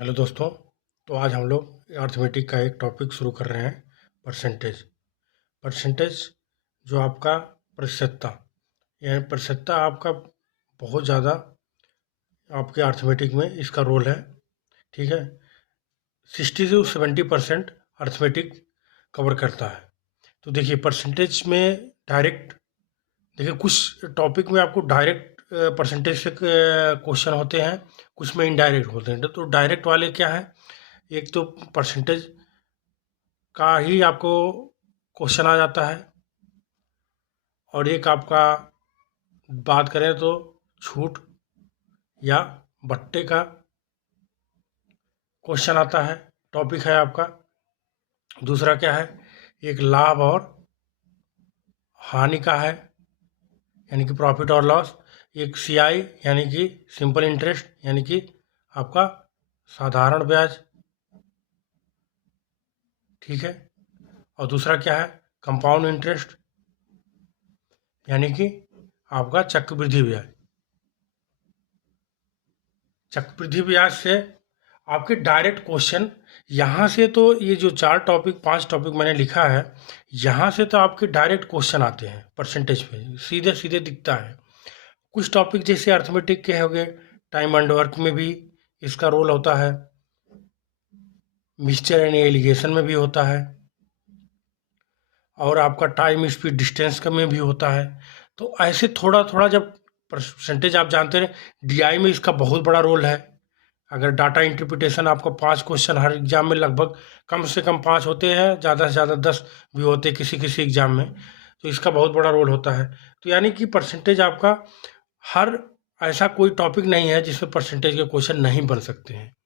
Hello दोस्तों। तो आज हम लोग अर्थमेटिक का एक टॉपिक शुरू कर रहे हैं, परसेंटेज। परसेंटेज जो आपका प्रतिशतता, यह प्रतिशतता आपका बहुत ज़्यादा आपके अर्थमेटिक में इसका रोल है। ठीक है, 60 से 70% अर्थमेटिक कवर करता है। तो देखिए परसेंटेज में डायरेक्ट, देखिए कुछ टॉपिक में आपको डायरेक्ट परसेंटेज से क्वेश्चन होते हैं, कुछ में इनडायरेक्ट होते हैं। तो डायरेक्ट वाले क्या है, एक तो परसेंटेज का ही आपको क्वेश्चन आ जाता है, और एक आपका बात करें तो छूट या बट्टे का क्वेश्चन आता है, टॉपिक है आपका। दूसरा क्या है, एक लाभ और हानि का है, यानी कि प्रॉफिट और लॉस। एक सीआई यानी कि सिंपल इंटरेस्ट, यानी कि आपका साधारण ब्याज। ठीक है, और दूसरा क्या है, कंपाउंड इंटरेस्ट, यानी कि आपका चक्रवृद्धि ब्याज। चक्रवृद्धि ब्याज से आपके डायरेक्ट क्वेश्चन यहाँ से, तो ये जो 5 टॉपिक मैंने लिखा है, यहाँ से तो आपके डायरेक्ट क्वेश्चन आते हैं परसेंटेज पे, सीधे सीधे दिखता है। कुछ टॉपिक जैसे अर्थमेटिक के हो गए, टाइम एंड वर्क में भी इसका रोल होता है, मिक्सचर एंड एलिगेशन में भी होता है, और आपका टाइम स्पीड डिस्टेंस का में भी होता है। तो ऐसे थोड़ा थोड़ा जब परसेंटेज आप जानते हैं, डीआई में इसका बहुत बड़ा रोल है। अगर डाटा इंटरप्रिटेशन आपको 5 क्वेश्चन हर एग्जाम में, लगभग कम से कम 5 होते हैं, ज़्यादा से ज़्यादा 10 भी होते हैं किसी किसी एग्जाम में, तो इसका बहुत बड़ा रोल होता है। तो यानी कि परसेंटेज आपका हर, ऐसा कोई टॉपिक नहीं है जिसमें परसेंटेज के क्वेश्चन नहीं बन सकते हैं।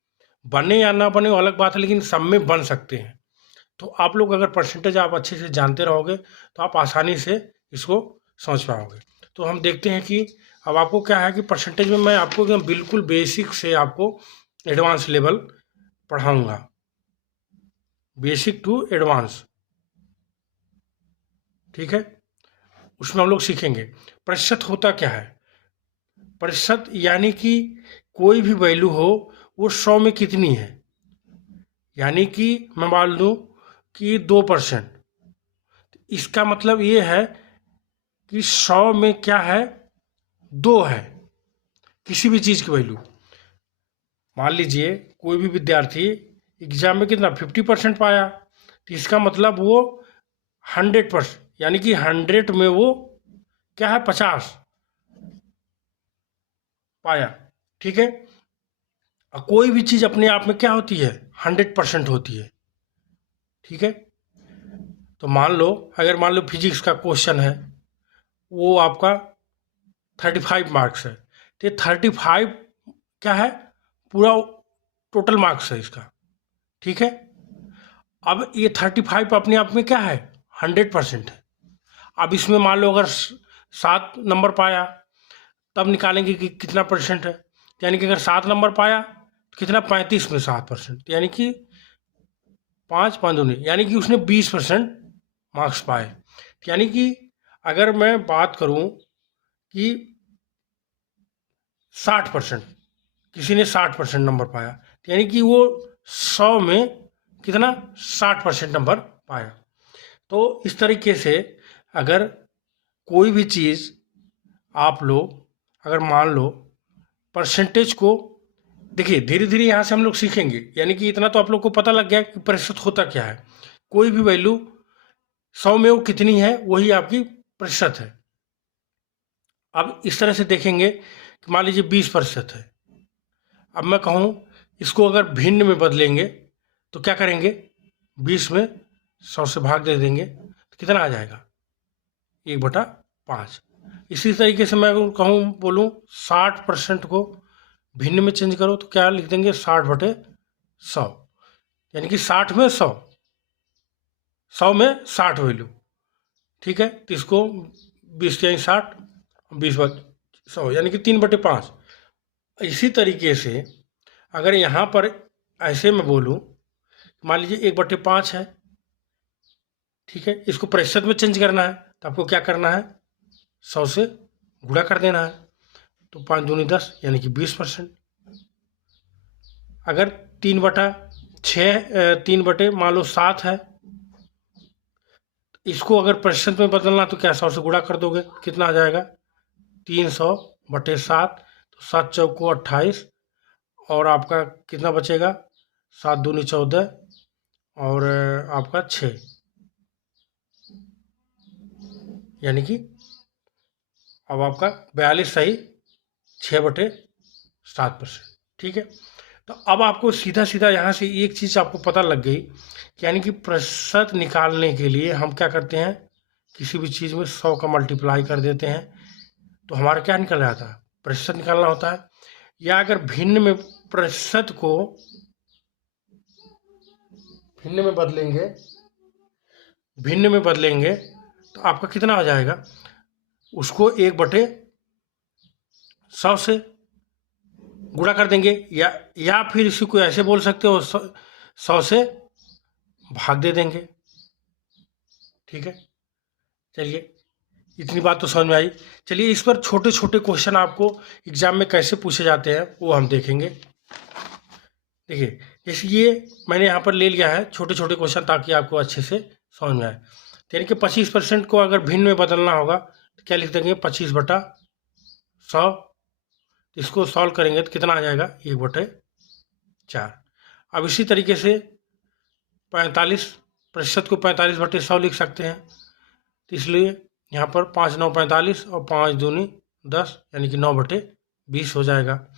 बने या ना बने वो अलग बात है, लेकिन सब में बन सकते हैं। तो आप लोग अगर परसेंटेज आप अच्छे से जानते रहोगे तो आप आसानी से इसको समझ पाओगे। तो हम देखते हैं कि अब आपको क्या है कि परसेंटेज में मैं आपको एकदम बिल्कुल बेसिक से आपको एडवांस लेवल पढ़ाऊंगा, बेसिक टू एडवांस। ठीक है, उसमें हम लोग सीखेंगे प्रतिशत होता क्या है। प्रतिशत यानी कि कोई भी वैल्यू हो, वो 100 में कितनी है। यानी कि मैं मान लूँ कि 2%, इसका मतलब ये है कि 100 में क्या है, 2 है किसी भी चीज़ की वैल्यू। मान लीजिए कोई भी विद्यार्थी एग्जाम में कितना 50% पाया, तो इसका मतलब वो 100%, यानी कि 100 में वो क्या है, 50 पाया। ठीक है, और कोई भी चीज़ अपने आप में क्या होती है, 100% होती है। ठीक है, तो मान लो, अगर मान लो फिजिक्स का क्वेश्चन है, वो आपका 35 मार्क्स है, तो ये 35 क्या है, पूरा टोटल मार्क्स है इसका। ठीक है, अब ये 35 अपने आप में क्या है, 100% है। अब इसमें मान लो अगर 7 नंबर पाया, तब निकालेंगे कि कितना परसेंट है। यानी कि अगर 7 नंबर पाया तो कितना, 35 में 7%, यानी कि 5 5 दूनी, यानी कि उसने 20% मार्क्स पाए। यानी कि अगर मैं बात करूं कि 60%, किसी ने 60% नंबर पाया, यानी कि वो 100 में कितना, 60% नंबर पाया। तो इस तरीके से अगर कोई भी चीज़ आप लोग अगर मान लो परसेंटेज को, देखिए धीरे धीरे यहाँ से हम लोग सीखेंगे। यानी कि इतना तो आप लोग को पता लग गया कि प्रतिशत होता क्या है। कोई भी वैल्यू 100 में वो कितनी है, वही आपकी प्रतिशत है। अब इस तरह से देखेंगे कि मान लीजिए 20% है। अब मैं कहूँ इसको अगर भिन्न में बदलेंगे तो क्या करेंगे, 20 में 100 से भाग दे देंगे तो कितना आ जाएगा, 1/5। इसी तरीके से मैं अगर कहूँ, बोलूँ 60% को भिन्न में चेंज करो तो क्या लिख देंगे, 60/100, यानी कि 60 में 100, 100 में 60 वैल्यू। ठीक है, तो इसको 20 के 60, 20/100, यानी कि 3/5। इसी तरीके से अगर यहाँ पर ऐसे में बोलूँ, मान लीजिए 1/5 है। ठीक है, इसको प्रतिशत में चेंज करना है तो आपको क्या करना है, 100 से गुणा कर देना है। तो 5 दूनी 10, यानी कि 20%। अगर 3/6 3 मान लो 7 है। इसको अगर प्रतिशत में बदलना तो क्या 100 से गुणा कर दोगे, कितना आ जाएगा 300/7। तो 7 चौको 28 और आपका कितना बचेगा 7 दूनी 14 और आपका 6, यानी कि अब आपका 42 सही 6/7%। ठीक है। तो अब आपको सीधा सीधा यहाँ से एक चीज़ आपको पता लग गई कि यानी कि प्रतिशत निकालने के लिए हम क्या करते हैं, किसी भी चीज़ में 100 का मल्टीप्लाई कर देते हैं तो हमारा क्या निकल आता है, प्रतिशत निकालना होता है। या अगर भिन्न में प्रतिशत को भिन्न में बदलेंगे तो आपका कितना हो जाएगा, उसको 1/100 से गुणा कर देंगे, या फिर इसी को ऐसे बोल सकते हो 100 से भाग दे देंगे। ठीक है, चलिए इतनी बात तो समझ में आई। चलिए इस पर छोटे छोटे क्वेश्चन आपको एग्जाम में कैसे पूछे जाते हैं वो हम देखेंगे। देखिए जैसे ये मैंने यहाँ पर ले लिया है छोटे छोटे क्वेश्चन ताकि आपको अच्छे से समझ में आए। तो यानी कि 25% को अगर भिन्न में बदलना होगा तो क्या लिख देंगे 25/100। इसको सॉल्व करेंगे तो कितना आ जाएगा 1/4। अब इसी तरीके से 45% को 45/100 लिख सकते हैं। तो इसलिए यहाँ पर 5 9 45 और 5 दूनी 10 यानी कि 9/20 हो जाएगा।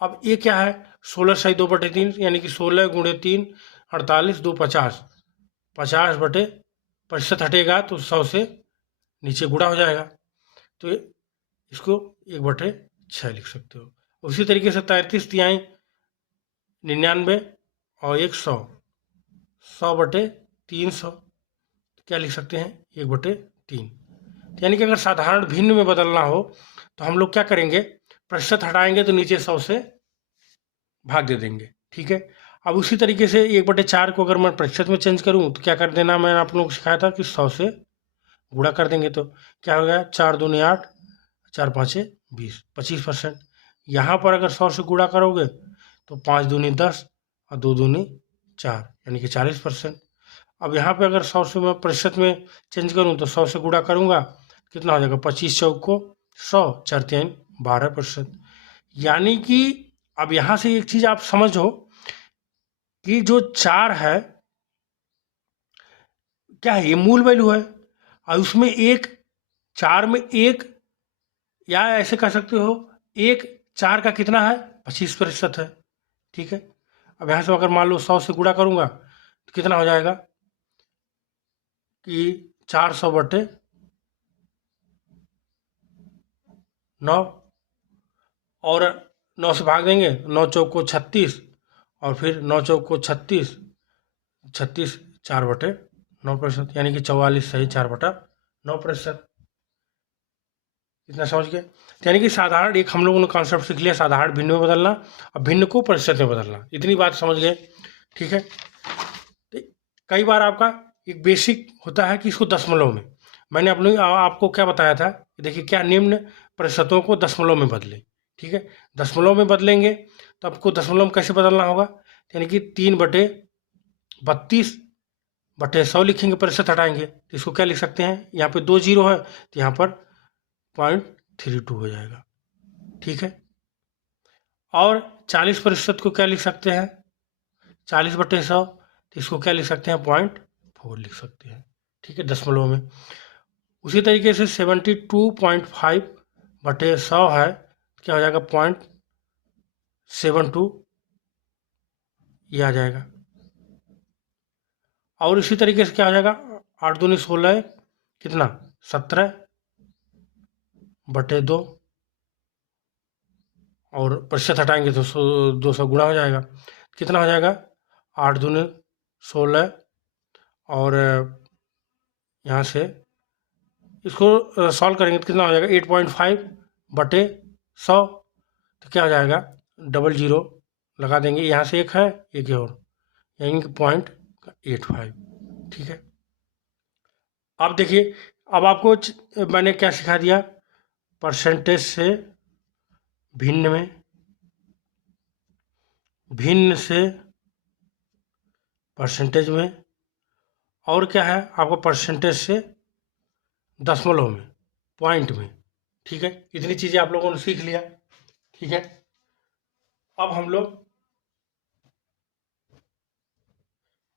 अब ये क्या है 16 सही 2/3 यानी कि 16 × 3 48 2 50 50/प्रतिशत हटेगा तो 100 से नीचे गुणा हो जाएगा। तो इसको 1/6 लिख सकते हो। उसी तरीके से 33 तिहाई 99 और 100 100/300 क्या लिख सकते हैं 1/3। यानी कि अगर साधारण भिन्न में बदलना हो तो हम लोग क्या करेंगे, प्रतिशत हटाएंगे तो नीचे 100 से भाग दे देंगे। ठीक है। अब उसी तरीके से 1/4 को अगर मैं प्रतिशत में चेंज करूं तो क्या कर देना, मैंने आप लोगों को सिखाया था कि 100 से गुणा कर देंगे तो क्या हो गया 4 दूनी 8 4 5 20 25%। यहाँ पर अगर 100 से गुणा करोगे तो 5 दूनी 10 और 2 दूनी 4 यानी कि 40%। अब यहाँ पे अगर 100 से मैं प्रतिशत में चेंज करूँ तो 100 से गुणा करूँगा कितना हो जाएगा 25 चौको 100 4 3 12%। यानी कि अब यहाँ से एक चीज़ आप समझो कि जो 4 है क्या है, ये मूल वैल्यू है और उसमें 4 में 1, या ऐसे कह सकते हो 4 का कितना है 25% है। ठीक है। अब यहाँ से अगर मान लो 100 से गुणा करूँगा तो कितना हो जाएगा कि 400/9 और 9 से भाग देंगे 9 चौको 36 और फिर 9 चौको 36 4/9%, यानी कि 44 सही 4/9%। इतना समझ गए। यानी कि साधारण एक हम लोगों ने कॉन्सेप्ट सीख लिया, साधारण भिन्न में बदलना और भिन्न को प्रतिशत में बदलना, इतनी बात समझ गए। ठीक है। तो कई बार आपका एक बेसिक होता है कि इसको दशमलव में, मैंने आपको क्या बताया था, देखिए क्या निम्न प्रतिशतों को दशमलव में बदलें। ठीक है। दशमलव में बदलेंगे तो आपको दशमलव में कैसे बदलना होगा, यानी कि 3/32/100 लिखेंगे, प्रतिशत हटाएंगे तो इसको क्या लिख सकते हैं, यहाँ पे 2 जीरो है तो यहाँ पर 0.32 हो जाएगा। ठीक है। और 40% को क्या लिख सकते हैं 40/100 तो इसको क्या लिख सकते हैं 0.4 लिख सकते हैं। ठीक है, दशमलव में। उसी तरीके से 72.5/100 है, क्या हो जाएगा 0.72 ये आ जाएगा। और इसी तरीके से क्या हो जाएगा 8 दूनी 16 कितना 17/2 और प्रतिशत हटाएंगे तो 200 गुणा हो जाएगा, कितना हो जाएगा 8 दूनी 16 और यहाँ से इसको सॉल्व करेंगे तो कितना हो जाएगा 8.5/100 तो क्या हो जाएगा 00 लगा देंगे, यहाँ से एक है एक और यानी कि 0.85। ठीक है। अब देखिए अब आपको मैंने क्या सिखा दिया, परसेंटेज से भिन्न में, भिन्न से परसेंटेज में, और क्या है आपको परसेंटेज से दशमलव में, पॉइंट में। ठीक है, इतनी चीज़ें आप लोगों ने सीख लिया। ठीक है, अब हम लोग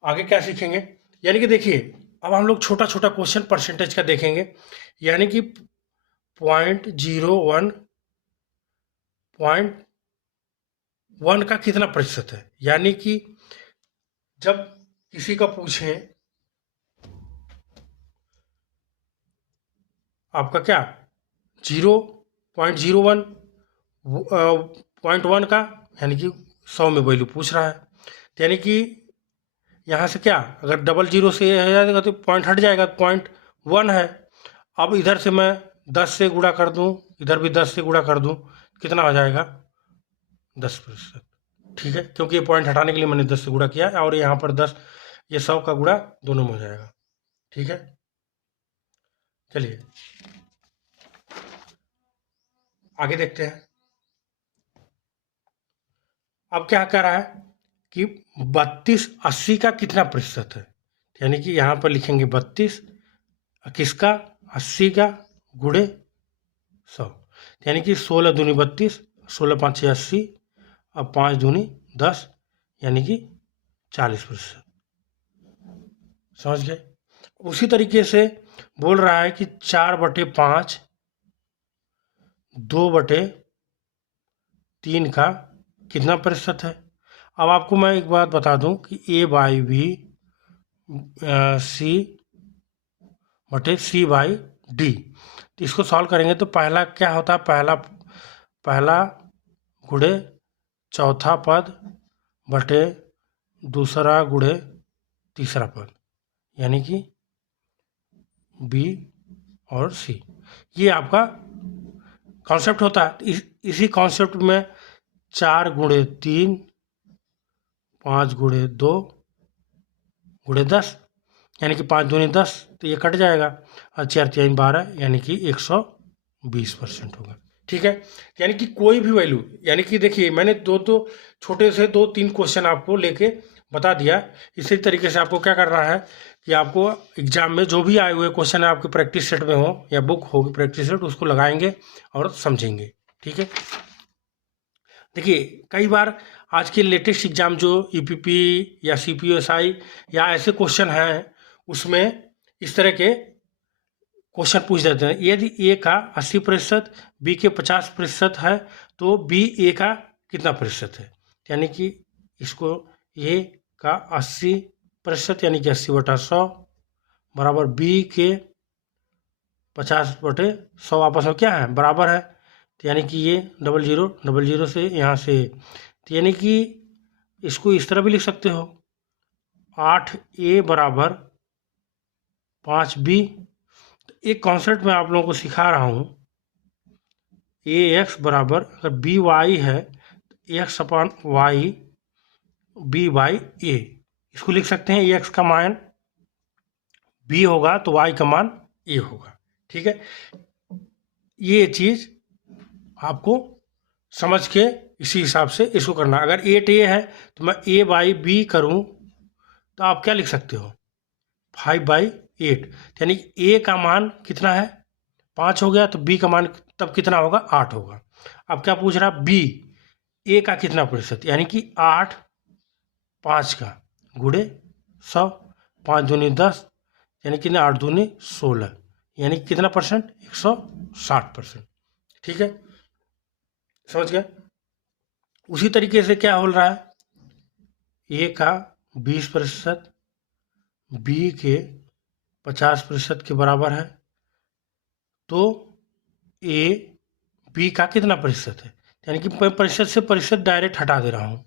आगे क्या सीखेंगे, यानी कि देखिए अब हम लोग छोटा छोटा क्वेश्चन परसेंटेज का देखेंगे। यानी कि 0.01 0.1 का कितना प्रतिशत है। यानी कि जब किसी का पूछें आपका क्या 0.01 0.1 का, यानी कि 100 में वैल्यू पूछ रहा है, तो यानी कि यहाँ से क्या अगर डबल जीरो से हो जाएगा तो पॉइंट हट जाएगा, 0.1 है। अब इधर से मैं 10 से गुणा कर दूँ, इधर भी 10 से गुणा कर दूँ, कितना हो जाएगा 10%। ठीक है, क्योंकि ये पॉइंट हटाने के लिए मैंने 10 से गुणा किया और यहाँ पर 10, ये 100 का गुणा दोनों में हो जाएगा। ठीक है, चलिए आगे देखते हैं। अब क्या कह रहा है कि 32 80 का कितना प्रतिशत है। यानी कि यहाँ पर लिखेंगे 32 किसका 80 का गुणे 100, यानी कि 16 दूनी 32, 16 5 80 और 5 दूनी 10, यानी कि 40%। समझ गए। उसी तरीके से बोल रहा है कि 4/5 2/3 का कितना प्रतिशत है। अब आपको मैं एक बात बता दूं कि A/B C/D, तो इसको सॉल्व करेंगे तो पहला क्या होता है, पहला गुणे चौथा पद बटे दूसरा गुणे तीसरा पद, यानी कि B और C। ये आपका कॉन्सेप्ट होता है। इसी कॉन्सेप्ट में 4/3 5/2 गुणे 10, यानी कि 5 दूनी 10, तो ये कट जाएगा और 4 3 12, यानी कि 120% होगा। ठीक है, यानी कि कोई भी वैल्यू, यानी कि देखिए मैंने दो छोटे से 2-3 क्वेश्चन आपको लेके बता दिया। इसी तरीके से आपको क्या करना है कि आपको एग्जाम में जो भी आए हुए क्वेश्चन है आपके प्रैक्टिस सेट में हो या बुक होगी प्रैक्टिस सेट, उसको लगाएंगे और समझेंगे। ठीक है, देखिए कई बार आज के लेटेस्ट एग्जाम जो ईपीपी या सीपीएसआई या ऐसे क्वेश्चन हैं, उसमें इस तरह के क्वेश्चन पूछ देते हैं। यदि ए का 80%, बी के 50% है तो बी ए का कितना प्रतिशत है। यानी कि इसको ए का 80%, यानी कि 80/100 बराबर बी के 50/100, आपस में क्या है बराबर है, तो यानी कि ये 00 से यहाँ से, तो यानी कि इसको इस तरह भी लिख सकते हो 8A बराबर 5B। तो एक कॉन्सेप्ट मैं आप लोगों को सिखा रहा हूँ, AX बराबर अगर BY है तो X/Y B/A, इसको लिख सकते हैं AX का मान B होगा तो Y का मान A होगा। ठीक है, ये चीज़ आपको समझ के इसी हिसाब से इसको करना। अगर 8A है तो मैं A/B करूं तो आप क्या लिख सकते हो 5/8, यानी A का मान कितना है 5 हो गया, तो B का मान तब कितना होगा 8 होगा। अब क्या पूछ रहा B, A का कितना प्रतिशत, यानी कि 8 5 का गुणे 100, 5 दूनी 10, यानी कि 8 दूनी 16, यानी कितना परसेंट 160%। ठीक है, समझ गए। उसी तरीके से क्या हो रहा है, ए का 20%, बी के 50% के बराबर है, तो ए बी का कितना प्रतिशत है, यानी कि मैं प्रतिशत से प्रतिशत डायरेक्ट हटा दे रहा हूँ।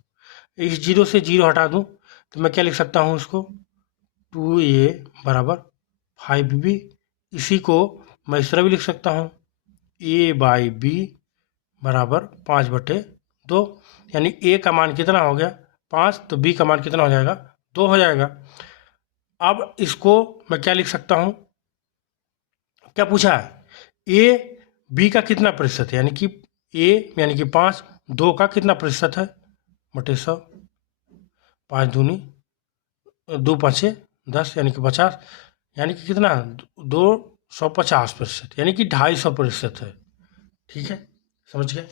इस 0 से 0 हटा दूँ तो मैं क्या लिख सकता हूँ इसको 2A बराबर 5B। इसी को मैं इस तरह भी लिख सकता हूँ A/B बराबर 5/2, यानी A का मान कितना हो गया 5, तो B का मान कितना हो जाएगा 2 हो जाएगा। अब इसको मैं क्या लिख सकता हूँ, क्या पूछा है A/B का कितना प्रतिशत है, यानी कि A यानी कि 5, 2 का कितना प्रतिशत है बटे 100, 5 दूनी 2 5 10 यानी कि 50, यानी कि कितना 250%, यानी कि 250% है। ठीक है, समझ गए।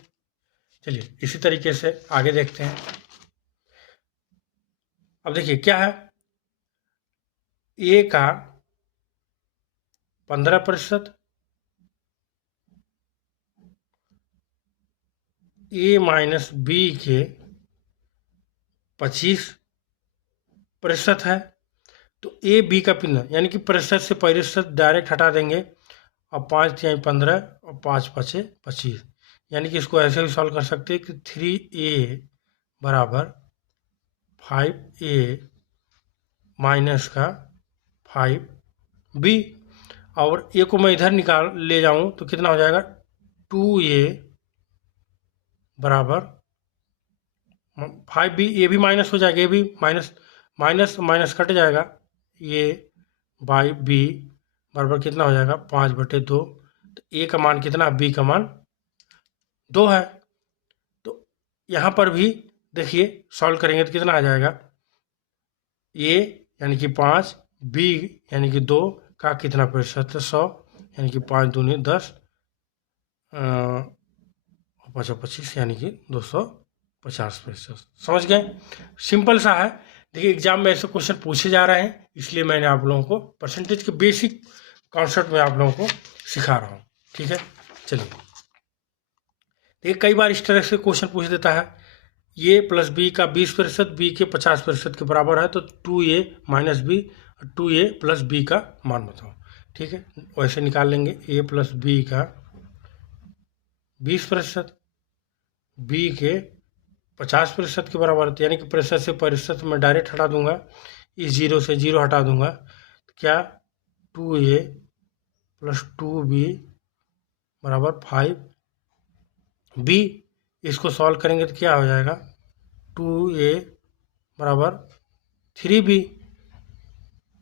चलिए इसी तरीके से आगे देखते हैं। अब देखिए क्या है, ए का 15%, ए माइनस बी के 25% है। तो ए बी का पिन, यानी कि प्रतिशत से प्रतिशत डायरेक्ट हटा देंगे, और 5 या 15 और 5 5 25, यानी कि इसको ऐसे भी सॉल्व कर सकते हैं कि 3a बराबर 5a माइनस का 5b, और ए को मैं इधर निकाल ले जाऊं तो कितना हो जाएगा 2a बराबर 5b, ये भी माइनस हो जाएगा, ये भी माइनस माइनस माइनस कट जाएगा, ये बाई बी बराबर कितना हो जाएगा 5/2। तो ए का मान कितना, बी का मान 2 है। तो यहाँ पर भी देखिए सॉल्व करेंगे तो कितना आ जाएगा, ए यानी कि 5, बी यानी कि 2 का कितना प्रतिशत है 100, यानी कि 5 दूनी 10, 5 25 यानी कि 250%। समझ गए, सिंपल सा है। देखिए एग्जाम में ऐसे क्वेश्चन पूछे जा रहे हैं, इसलिए मैंने आप लोगों को परसेंटेज के बेसिक कॉन्सेप्ट में आप लोगों को सिखा रहा हूँ। ठीक है, चलिए देखिए कई बार इस तरह से क्वेश्चन पूछ देता है, ए प्लस बी का 20%, बी के 50% के बराबर है, तो 2a minus B, 2a plus B का मान बताओ। ठीक है, वैसे निकाल लेंगे, ए प्लस बी का 20%, बी के 50% के बराबर, यानी कि प्रतिशत से प्रतिशत मैं डायरेक्ट हटा दूंगा, इस जीरो से जीरो हटा दूंगा, तो क्या 2a प्लस 2b बराबर 5b। इसको सॉल्व करेंगे तो क्या हो जाएगा 2a बराबर 3b,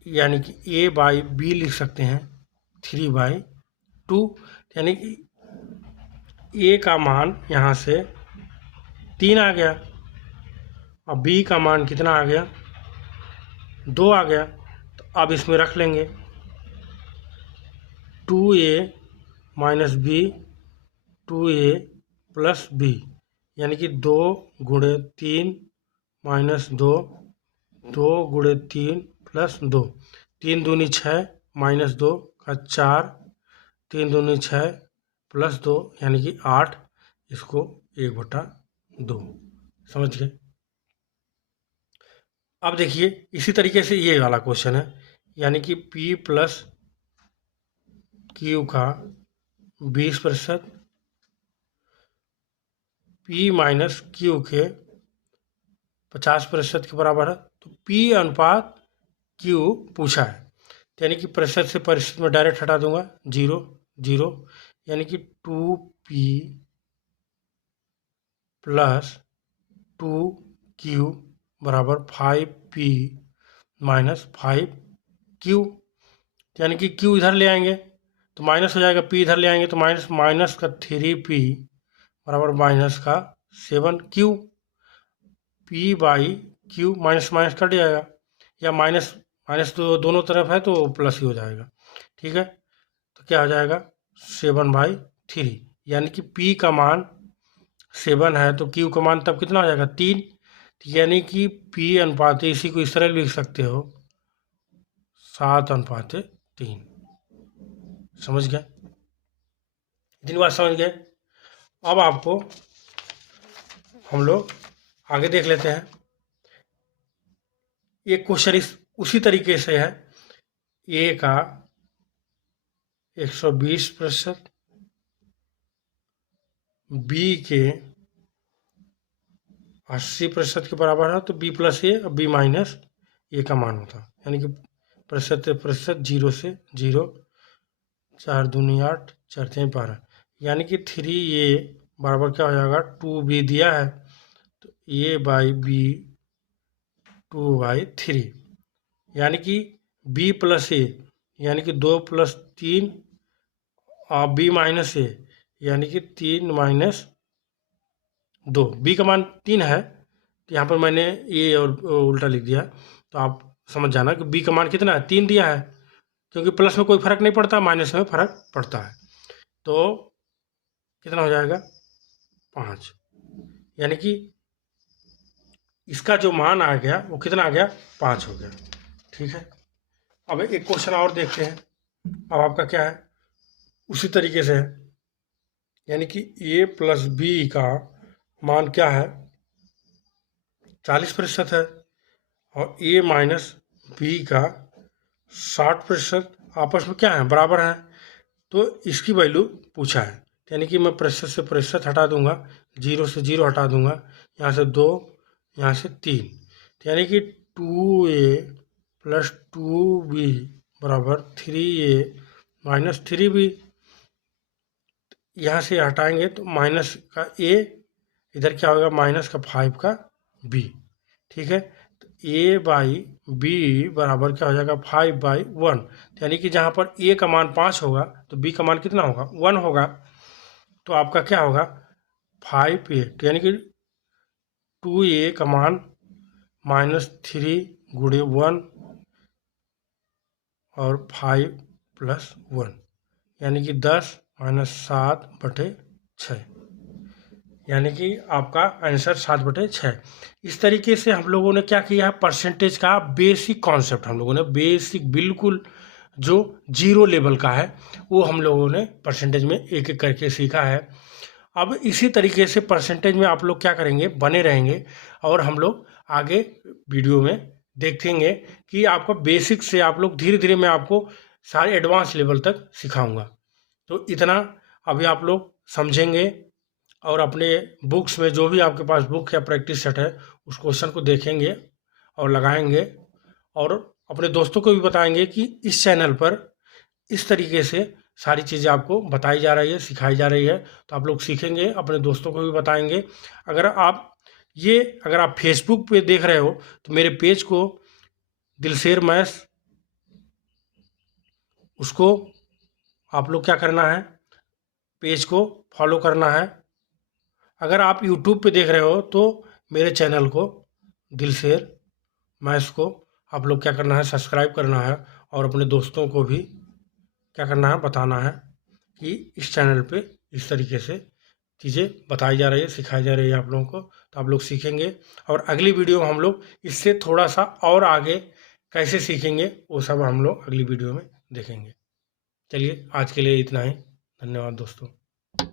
यानी कि a बाई बी लिख सकते हैं 3/2, यानी कि a का मान यहाँ से 3 आ गया, और b का मान कितना आ गया 2 आ गया। तो अब इसमें रख लेंगे 2a minus B, 2a plus B, यानी कि 2 गुणे 3 माइनस 2, 2 गुणे 3 प्लस 2, 3 दूनी 6 माइनस 2 का 4, 3 दूनी 6 प्लस 2 यानी कि 8, इसको 1/2। समझ गए। अब देखिए इसी तरीके से ये वाला क्वेश्चन है, यानी कि P प्लस Q का 20%, P माइनस Q के 50% के बराबर है। तो P अनुपात Q पूछा है, यानी कि प्रतिशत से प्रतिशत में डायरेक्ट हटा दूंगा, 0 0, यानी कि 2P प्लस 2Q बराबर 5P माइनस 5Q, यानी कि Q इधर ले आएंगे तो माइनस हो जाएगा, P इधर ले आएंगे तो माइनस माइनस का 3P बराबर माइनस का 7Q, P by Q minus minus cut जाएगा, या माइनस माइनस तो दोनों तरफ है तो प्लस ही हो जाएगा। ठीक है, तो क्या हो जाएगा 7/3, यानी कि P का मान 7 है तो Q का मान तब कितना हो जाएगा 3, यानी कि P अनुपात, इसी को इस तरह लिख सकते हो 7/3। समझ गए, इतनी बात समझ गए। अब आपको हम लोग आगे देख लेते हैं। एक क्वेश्चन इस उसी तरीके से है, ए का 120%, बी के 80% के बराबर है, तो बी प्लस ए और बी माइनस ए का मान होता है, यानी कि प्रतिशत 0 से 0, 4 दूनी 8, 4 3 12, यानी कि 3a बराबर क्या हो जाएगा 2b दिया है, तो a बाई बी 2/3, यानी कि b प्लस ए यानी कि 2 प्लस 3 और b माइनस ए यानी कि 3 माइनस 2, b का मान 3 है, तो यहाँ पर मैंने ए और उल्टा लिख दिया, तो आप समझ जाना कि b का मान कितना है, 3 दिया है, क्योंकि प्लस में कोई फर्क नहीं पड़ता, माइनस में फर्क पड़ता है। तो कितना हो जाएगा 5, यानी कि इसका जो मान आ गया वो कितना आ गया, 5 हो गया। ठीक है, अब एक क्वेश्चन और देखते हैं। अब आपका क्या है, उसी तरीके से है, यानी कि a प्लस बी का मान क्या है, 40% है, और a माइनस बी का 60% आपस में क्या है, बराबर है। तो इसकी वैल्यू पूछा है, यानी कि मैं प्रतिशत से प्रतिशत हटा दूंगा, 0 से 0 हटा दूंगा, यहाँ से 2, यहाँ से 3, तो यानी कि 2a प्लस 2b बराबर 3a माइनस 3b। यहाँ से हटाएंगे तो माइनस का a, इधर क्या होगा, माइनस का 5 का b। ठीक है, तो a बाई बी बराबर क्या हो जाएगा, 5/1, यानी कि जहाँ पर a का मान 5 होगा तो b का मान कितना होगा, 1 होगा। तो आपका क्या होगा, 5a, तो यानी कि 2a का मान -3 गुणे 1 और 5 प्लस 1, यानी कि 10 माइनस 7/6, यानी कि आपका आंसर 7/6। इस तरीके से हम लोगों ने क्या किया है, परसेंटेज का बेसिक कॉन्सेप्ट हम लोगों ने, बेसिक बिल्कुल जो 0 लेवल का है वो हम लोगों ने परसेंटेज में एक एक करके सीखा है। अब इसी तरीके से परसेंटेज में आप लोग क्या करेंगे, बने रहेंगे, और हम लोग आगे वीडियो में देखेंगे कि आपका बेसिक से आप लोग धीरे धीरे मैं आपको सारे एडवांस लेवल तक सिखाऊंगा। तो इतना अभी आप लोग समझेंगे, और अपने बुक्स में जो भी आपके पास बुक या प्रैक्टिस सेट है उस क्वेश्चन को देखेंगे और लगाएंगे, और अपने दोस्तों को भी बताएंगे कि इस चैनल पर इस तरीके से सारी चीज़ें आपको बताई जा रही है, सिखाई जा रही है, तो आप लोग सीखेंगे, अपने दोस्तों को भी बताएंगे। अगर आप फेसबुक पे देख रहे हो तो मेरे पेज को दिलशेर मैथ्स, उसको आप लोग क्या करना है, पेज को फॉलो करना है। अगर आप यूट्यूब पे देख रहे हो तो मेरे चैनल को दिलशेर मैथ्स को आप लोग क्या करना है, सब्सक्राइब करना है, और अपने दोस्तों को भी क्या करना है, बताना है कि इस चैनल पे इस तरीके से चीज़ें बताई जा रही है, सिखाई जा रही है आप लोगों को, तो आप लोग सीखेंगे। और अगली वीडियो में हम लोग इससे थोड़ा सा और आगे कैसे सीखेंगे वो सब हम लोग अगली वीडियो में देखेंगे। चलिए आज के लिए इतना ही, धन्यवाद दोस्तों।